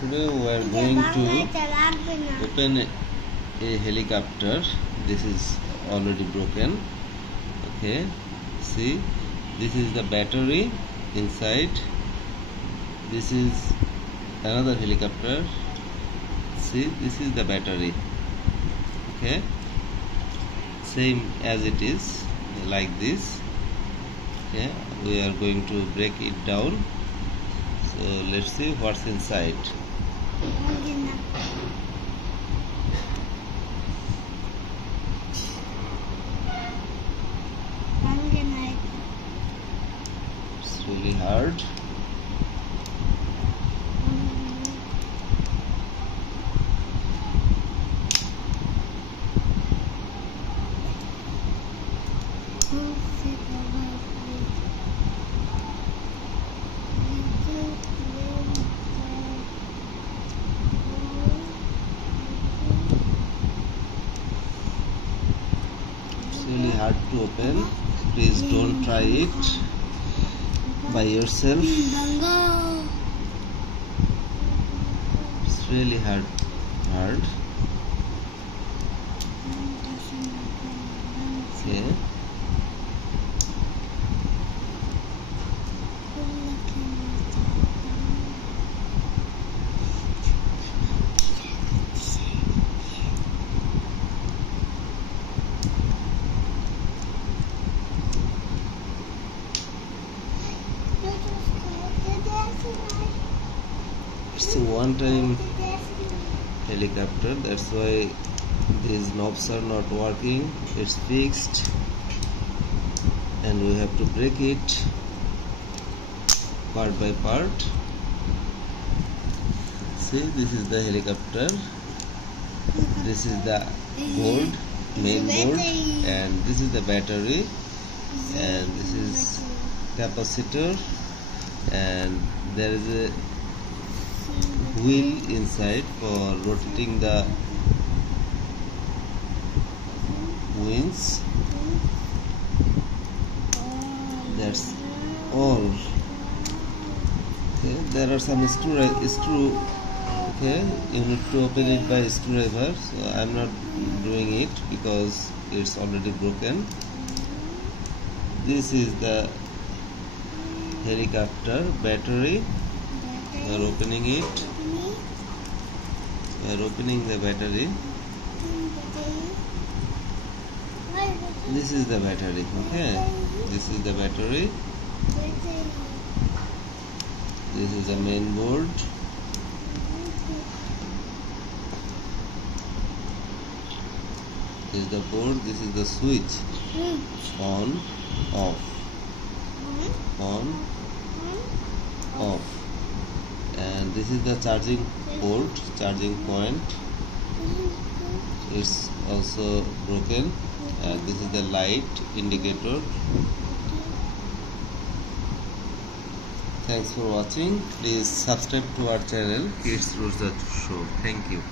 Today we are going to open a helicopter. This is already broken. Okay, see, this is the battery inside. This is another helicopter. See, this is the battery. Okay, same as it is, like this. Okay, we are going to break it down. So let's see what's inside. It's really hard. Really hard to open. Please don't try it by yourself. It's really hard. Okay. It's a one-time helicopter, that's why these knobs are not working. It's fixed and we have to break it part by part. See, this is the helicopter, this is the board, main board, and this is the battery, and this is capacitor, and there is a wheel inside for rotating the wings. That's all. Okay, there are some screw. Okay, you need to open it by screwdriver. So I'm not doing it because it's already broken. This is the helicopter battery. We are opening it. We are opening the battery. This is the battery. Okay, this is the battery. This is the main board. This is the board. This is the switch. On, off. On, off. And this is the charging port, charging point. It's also broken. And this is the light indicator. Thanks for watching. Please subscribe to our channel Kids Rules the Show. Thank you.